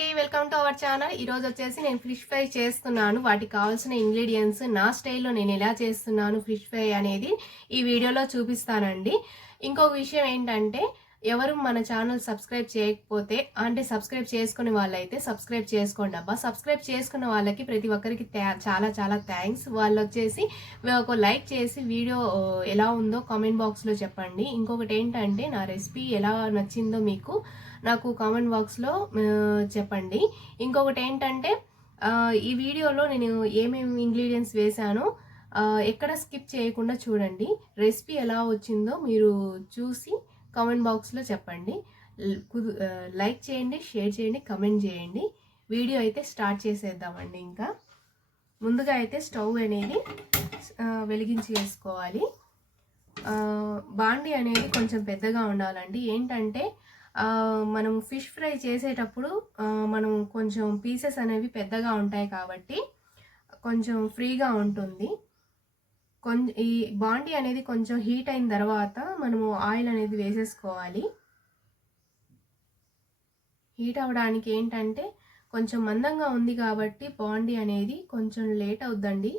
అండి, welcome to our channel. ఈరోజు వచ్చేసి నేను ఫిష్ ఫ్రై చేస్తున్నాను. వాటికి కావాల్సిన ఇంగ్రీడియంట్స్ నా స్టైల్లో నేను ఎలా చేస్తున్నాను ఫిష్ ఫ్రై అనేది ఈ వీడియోలో చూపిస్తానండి. ఇంకొక విషయం ఏంటంటే, ఎవరు మన ఛానల్ సబ్స్క్రైబ్ చేయకపోతే అంటే సబ్స్క్రైబ్ చేసుకునే వాళ్ళైతే సబ్స్క్రైబ్ చేసుకోండి అబ్బా. సబ్స్క్రైబ్ చేసుకున్న వాళ్ళకి ప్రతి ఒక్కరికి చాలా చాలా థ్యాంక్స్. వాళ్ళు వచ్చేసి ఒక లైక్ చేసి వీడియో ఎలా ఉందో కామెంట్ బాక్స్లో చెప్పండి. ఇంకొకటి ఏంటంటే, నా రెసిపీ ఎలా నచ్చిందో మీకు నాకు కామెంట్ బాక్స్లో చెప్పండి. ఇంకొకటి ఏంటంటే, ఈ వీడియోలో నేను ఏమేమి ఇంగ్రీడియంట్స్ వేశానో ఎక్కడ స్కిప్ చేయకుండా చూడండి. రెసిపీ ఎలా వచ్చిందో మీరు చూసి కామెంట్ బాక్స్లో చెప్పండి. లైక్ చేయండి, షేర్ చేయండి, కామెంట్ చేయండి. వీడియో అయితే స్టార్ట్ చేసేద్దామండి. ఇంకా ముందుగా అయితే స్టవ్ అనేది వెలిగించి వేసుకోవాలి. బాండి అనేది కొంచెం పెద్దగా ఉండాలండి. ఏంటంటే, మనం ఫిష్ ఫ్రై చేసేటప్పుడు మనం కొంచెం పీసెస్ అనేవి పెద్దగా ఉంటాయి కాబట్టి కొంచెం ఫ్రీగా ఉంటుంది. ఈ బాండి అనేది కొంచెం హీట్ అయిన తర్వాత మనము ఆయిల్ అనేది వేసేసుకోవాలి. హీట్ అవ్వడానికి ఏంటంటే కొంచెం మందంగా ఉంది కాబట్టి బాండి అనేది కొంచెం లేట్ అవుద్దండి.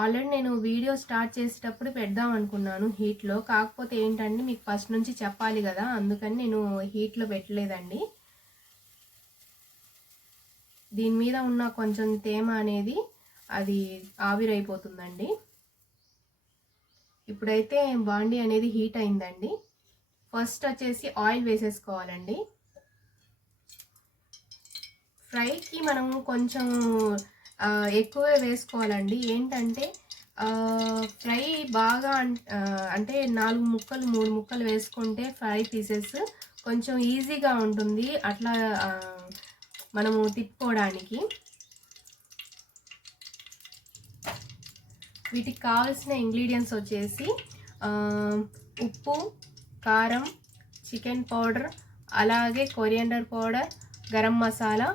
ఆల్రెడీ నేను వీడియో స్టార్ట్ చేసేటప్పుడు పెడదాం అనుకున్నాను హీట్లో. కాకపోతే ఏంటంటే మీకు ఫస్ట్ నుంచి చెప్పాలి కదా, అందుకని నేను హీట్లో పెట్టలేదండి. దీని మీద ఉన్న కొంచెం తేమ అనేది అది ఆవిరైపోతుందండి. ఇప్పుడైతే బాండి అనేది హీట్ అయిందండి. ఫస్ట్ వచ్చేసి ఆయిల్ వేసేసుకోవాలండి. ఫ్రైకి మనం కొంచెం ఎక్కువే వేసుకోవాలండి. ఏంటంటే ఫ్రై బాగా అంటే 4 ముక్కలు 3 ముక్కలు వేసుకుంటే ఫ్రై పీసెస్ కొంచెం ఈజీగా ఉంటుంది అట్లా మనము తిప్పుకోవడానికి. వీటికి కావాల్సిన ఇంగ్రీడియంట్స్ వచ్చేసి ఉప్పు, కారం, చికెన్ పౌడర్, అలాగే coriander powder, garam masala,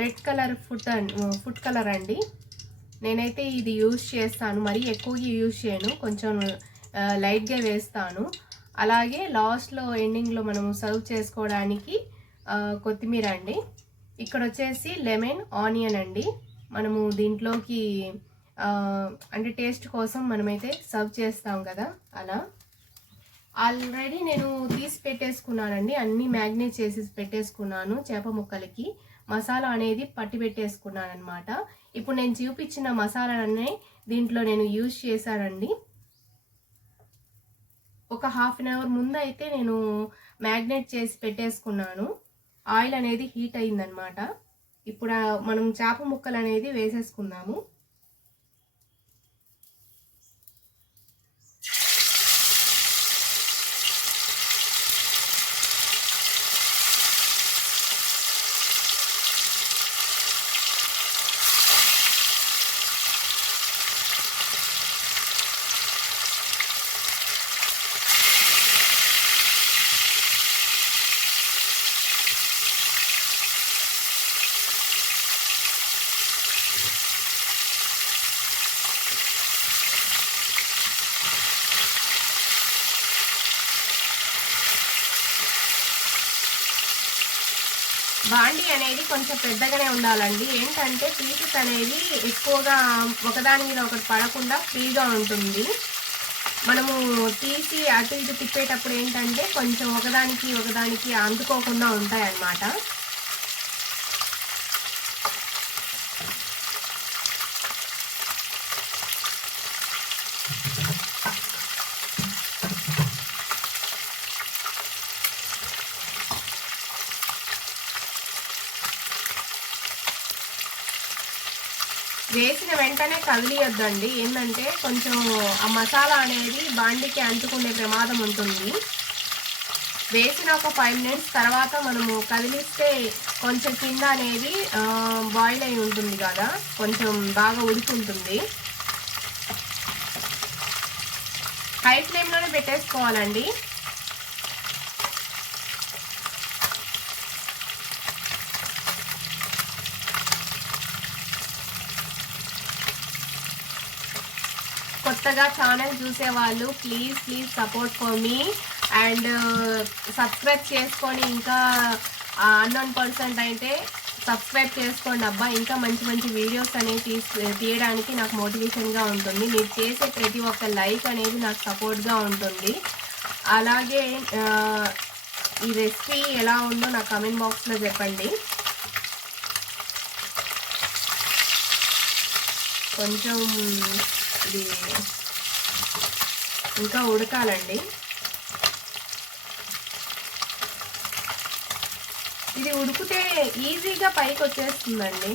red colour food colour అండి. నేనైతే ఇది యూజ్ చేస్తాను, మరీ ఎక్కువగా యూజ్ చేయను, కొంచెం లైట్గా వేస్తాను. అలాగే లాస్ట్లో ఎండింగ్లో మనం సర్వ్ చేసుకోవడానికి కొత్తిమీర అండి. ఇక్కడ వచ్చేసి లెమన్, ఆనియన్ అండి. మనము దీంట్లోకి అంటే టేస్ట్ కోసం మనమైతే సర్వ్ చేస్తాం కదా, అలా. ఆల్రెడీ నేను తీసి పెట్టేసుకున్నానండి, అన్నీ మ్యాగ్నేట్ చేసి పెట్టేసుకున్నాను. చేప ముక్కలకి మసాలా అనేది పట్టి పెట్టేసుకున్నాను అనమాట. ఇప్పుడు నేను చూపించిన మసాలాలన్నీ దీంట్లో నేను యూజ్ చేశానండి. ఒక హాఫ్ అన్ అవర్ ముందు అయితే నేను మ్యాగ్నేట్ చేసి పెట్టేసుకున్నాను. ఆయిల్ అనేది హీట్ అయిందనమాట. ఇప్పుడు మనం చేప ముక్కలు అనేది వేసేసుకుందాము. బాండి అనేది కొంచెం పెద్దగానే ఉండాలండి. ఏంటంటే పీసెస్ అనేది ఎక్కువగా ఒకదాని మీద ఒకటి పడకుండా ఫ్రీగా ఉంటుంది. మనము తీసి అటు ఇటు తిప్పేటప్పుడు ఏంటంటే కొంచెం ఒకదానికి అంటుకోకుండా ఉంటాయి అన్నమాట. వేసిన వెంటనే కదిలియొద్దండి. ఏంటంటే కొంచెం ఆ మసాలా అనేది బాండికి అంటుకునే ప్రమాదం ఉంటుంది. వేసిన ఒక 5 మినిట్స్ తర్వాత మనము కదిలిస్తే కొంచెం కింద అనేది బాయిల్ అయి ఉంటుంది కదా, కొంచెం బాగా ఉడుకుంటుంది. హై ఫ్లేమ్లోనే పెట్టేసుకోవాలండి. కొత్తగా ఛానల్ చూసేవాళ్ళు please support for me and subscribe చేసుకొని ఇంకా అన్నోన్ పర్సన్ అయితే సబ్స్క్రైబ్ చేసుకోండి అబ్బా. ఇంకా మంచి మంచి వీడియోస్ అనేవి తీయడానికి నాకు మోటివేషన్గా ఉంటుంది. మీరు చేసే ప్రతి ఒక్క లైక్ అనేది నాకు సపోర్ట్గా ఉంటుంది. అలాగే ఈ రెసిపీ ఎలా ఉందో నాకు కామెంట్ బాక్స్లో చెప్పండి. కొంచెం ఇది ఇంకా ఉడకాలండి. ఇది ఉడికితే ఈజీగా పైకి వచ్చేస్తుందండి.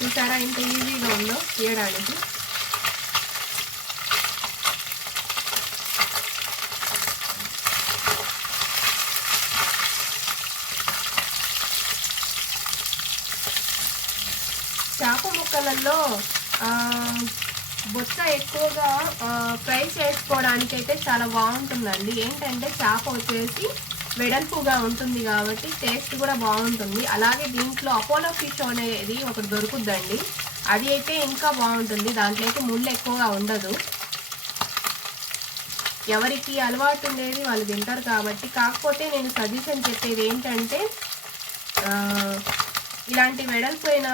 చూసారా ఇంత ఈజీగా ఉందో తీయడానికి. చేప ముక్కలలో బొచ్చ ఎక్కువగా ఫ్రై చేసుకోవడానికి అయితే చాలా బాగుంటుందండి. ఏంటంటే చేప వచ్చేసి వెడల్పుగా ఉంటుంది కాబట్టి టేస్ట్ కూడా బాగుంటుంది. అలాగే దీంట్లో అపోలో ఫిష్ అనేది ఒకటి దొరుకుద్దండి, అది అయితే ఇంకా బాగుంటుంది. దాంట్లో అయితే ముళ్ళు ఎక్కువగా ఉండదు. ఎవరికి అలవాటు ఉండేది వాళ్ళు తింటారు కాబట్టి. కాకపోతే నేను సజెషన్ చెప్పేది ఏంటంటే ఇలాంటి వెడల్పోయిన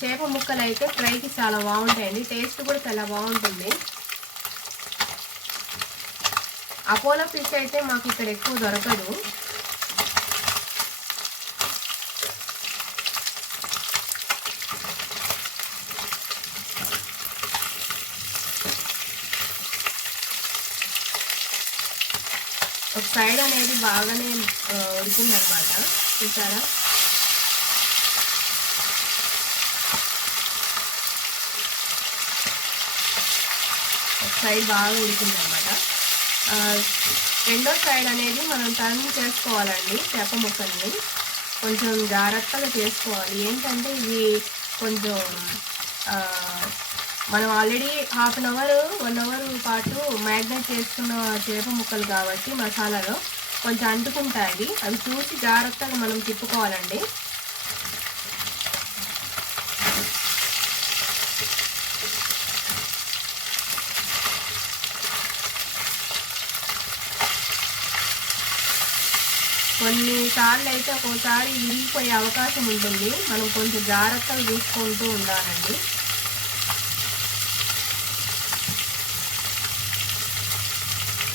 చేప ముక్కలు అయితే ఫ్రైకి చాలా బాగుంటాయండి. టేస్ట్ కూడా చాలా బాగుంటుంది. అపోలో ఫిష్ అయితే మాకు ఇక్కడ ఎక్కువ దొరకదు. ఒక సైడ్ అనేది బాగానే ఉడికిందనమాట. చూసారా సైడ్ బాగా ఉడికిందనమాట. రెండో సైడ్ అనేది మనం టర్న్ చేసుకోవాలండి. చేప ముక్కల్ని కొంచెం జాగ్రత్తగా చేసుకోవాలి. ఏంటంటే ఇవి కొంచెం మనం ఆల్రెడీ 1 అవర్ పాటు మ్యారినేట్ చేసుకున్న చేప ముక్కలు కాబట్టి మసాలాలో కొంచెం అంటుకుంటాయి. అవి చూసి జాగ్రత్తగా మనం తిప్పుకోవాలండి. కొన్నిసార్లు అయితే ఒక్కోసారి విరిగిపోయే అవకాశం ఉంటుంది. మనం కొంచెం జాగ్రత్తగా చూసుకుంటూ ఉండాలండి.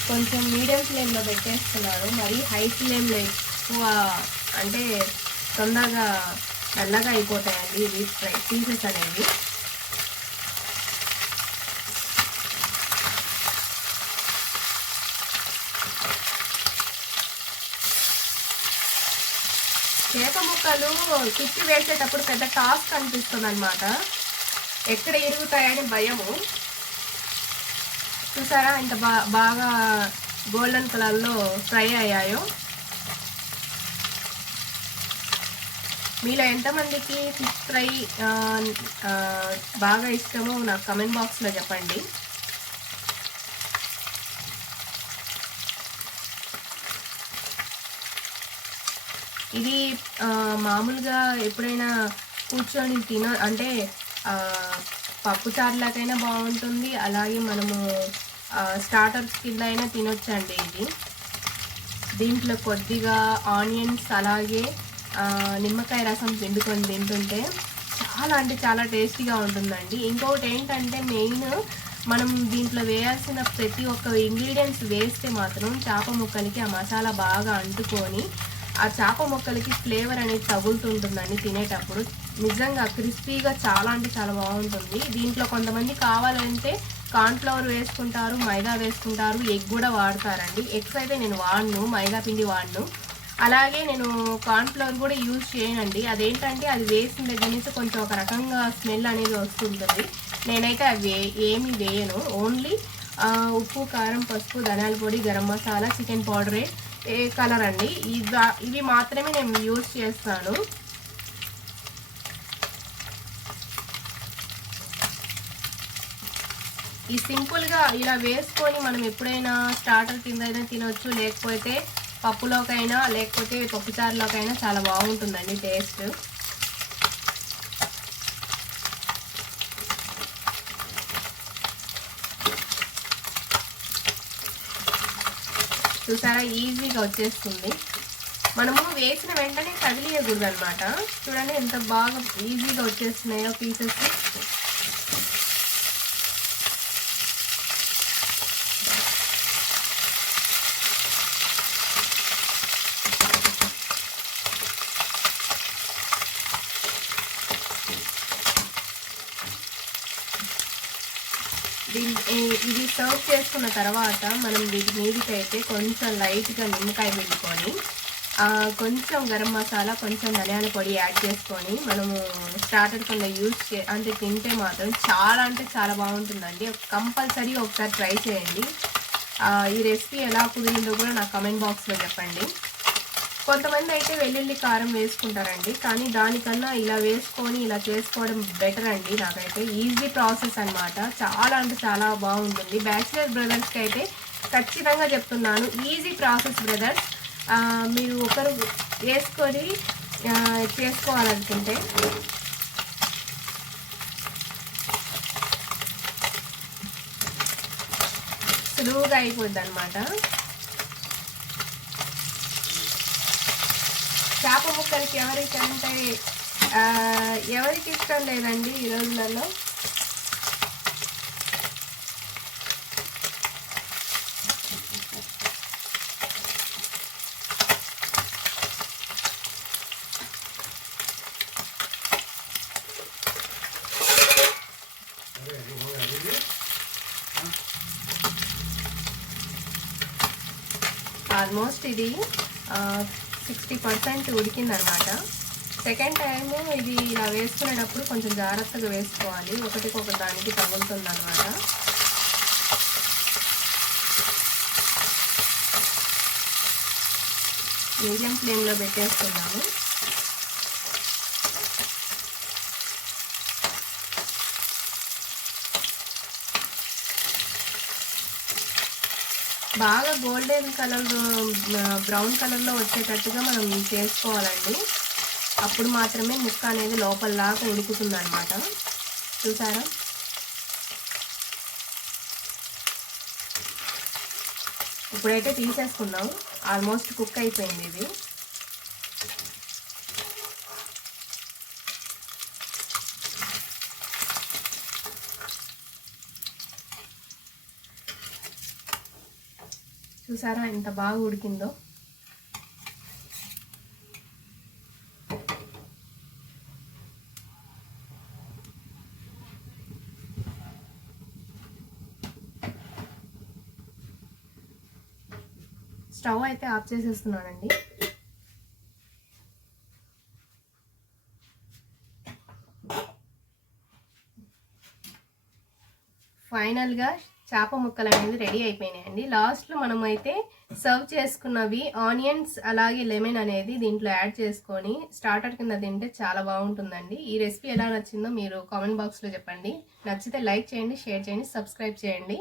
కొంచెం మీడియం ఫ్లేమ్లో పెట్టేస్తున్నాను. మరి హై ఫ్లేమ్లో ఎక్కువ అంటే తొందరగా నల్లగా అయిపోతాయండి ఇవి పీసెస్ అనేవి. చేప ముక్కలు తిప్పి వేసేటప్పుడు పెద్ద టాస్క్ అనిపిస్తుంది అనమాట. ఎక్కడ ఇరుగుతాయని భయము. చూసారా ఇంత బాగా గోల్డెన్ కలర్లో ఫ్రై అయ్యాయో. మీలో ఎంతమందికి ఫిష్ ఫ్రై బాగా ఇష్టమో నాకు కమెంట్ బాక్స్లో చెప్పండి. ఇది మామూలుగా ఎప్పుడైనా కూర్చొని అంటే పప్పు చారులాకైనా బాగుంటుంది. అలాగే మనము స్టార్టర్స్ కింద అయినా తినొచ్చండి ఇది. దీంట్లో కొద్దిగా ఆనియన్స్ అలాగే నిమ్మకాయ రసం పిండుకొని తింటుంటే చాలా అంటే చాలా టేస్టీగా ఉంటుందండి. ఇంకొకటి ఏంటంటే మెయిన్ మనం దీంట్లో వేయాల్సిన ప్రతి ఒక్క ఇంగ్రీడియంట్స్ వేస్తే మాత్రం చేప ముక్కలకి ఆ మసాలా బాగా అంటుకొని ఆ చేప ముక్కలకి ఫ్లేవర్ అనేది తగులుతుంటుందండి తినేటప్పుడు. నిజంగా క్రిస్పీగా చాలా అంటే చాలా బాగుంటుంది. దీంట్లో కొంతమంది కావాలంటే కార్న్ఫ్లవర్ వేసుకుంటారు, మైదా వేసుకుంటారు, ఎగ్ కూడా వాడతారండి. ఎగ్స్ అయితే నేను వాడను, మైదా పిండి వాడను. అలాగే నేను కార్న్ఫ్లవర్ కూడా యూజ్ చేయనండి. అదేంటంటే అది వేసిన దగ్గర నుంచి కొంచెం ఒక రకంగా స్మెల్ అనేది వస్తుంటుంది. నేనైతే అవి ఏమీ వేయను. ఓన్లీ ఉప్పు, కారం, పసుపు, ధనియాల పొడి, గరం మసాలా, చికెన్ పౌడరే కలర్ అండి. ఇవి మాత్రమే నేను యూజ్ చేస్తాను. ఈ సింపుల్గా ఇలా వేసుకొని మనం ఎప్పుడైనా స్టార్టర్ కింద అయినా తినొచ్చు, లేకపోతే పప్పులోకైనా లేకపోతే పప్పుచారులోకైనా చాలా బాగుంటుందండి టేస్ట్. చూసారా, ఈజీగా వచ్చేస్తుంది. మనము వేసిన వెంటనే కదిలియకూడదు అనమాట. చూడండి ఎంత బాగా ఈజీగా వచ్చేస్తున్నాయో పీసెస్. ఇది సర్వ్ చేసుకున్న తర్వాత మనం వీటి మీదకైతే కొంచెం లైట్గా నిమ్మకాయ పిండుకొని కొంచెం గరం మసాలా, కొంచెం ధనియాల పొడి యాడ్ చేసుకొని మనము స్టార్టర్ కింద అంటే తింటే మాత్రం చాలా అంటే చాలా బాగుంటుందండి. కంపల్సరీ ఒకసారి ట్రై చేయండి. ఈ రెసిపీ ఎలా కుదిరిందో కూడా నాకు కమెంట్ బాక్స్లో చెప్పండి. కొంతమంది అయితే వెల్లుల్లి కారం వేసుకుంటారండి, కానీ దానికన్నా ఇలా వేసుకొని ఇలా చేసుకోవడం బెటర్ అండి. నాకైతే ఈజీ ప్రాసెస్ అనమాట. చాలా అంటే చాలా బాగుంటుంది. బ్యాచిలర్ బ్రదర్స్కి అయితే ఖచ్చితంగా చెప్తున్నాను, ఈజీ ప్రాసెస్ బ్రదర్స్. మీరు ఒకరు వేసుకొని చేసుకోవాలనుకుంటే సులువుగా అయిపోద్ది అనమాట. చేప ముక్కలకి ఎవరికి ఇష్టం లేదండి ఈ రోజులలో. ఆల్మోస్ట్ ఇది 60% ఉడికిందనమాట. సెకండ్ టైము ఇది ఇలా వేసుకునేటప్పుడు కొంచెం జాగ్రత్తగా వేసుకోవాలి, ఒకటికొక దానికి తగులుతుందనమాట. మీడియం ఫ్లేమ్లో పెట్టేస్తున్నాము. బాగా గోల్డెన్ కలర్, బ్రౌన్ కలర్లో వచ్చేటట్టుగా మనం చేసుకోవాలండి. అప్పుడు మాత్రమే ముక్క అనేది లోపలలాగా ఉడుకుతుంది అనమాట. చూసారా, ఇప్పుడైతే తీసేసుకుందాం. ఆల్మోస్ట్ కుక్ అయిపోయింది ఇది. చూసారా ఎంత బాగా ఉడికిందో. స్టవ్ అయితే ఆఫ్ చేసేస్తున్నానండి. ఫైనల్గా చేప ముక్కలు అనేది రెడీ అయిపోయినాయండి. లాస్ట్లో మనమైతే సర్వ్ చేసుకున్నవి ఆనియన్స్ అలాగే లెమన్ అనేది దీంట్లో యాడ్ చేసుకొని స్టార్టర్ కింద తింటే చాలా బాగుంటుందండి. ఈ రెసిపీ ఎలా నచ్చిందో మీరు కామెంట్ బాక్స్లో చెప్పండి. నచ్చితే లైక్ చేయండి, షేర్ చేయండి, సబ్స్క్రైబ్ చేయండి.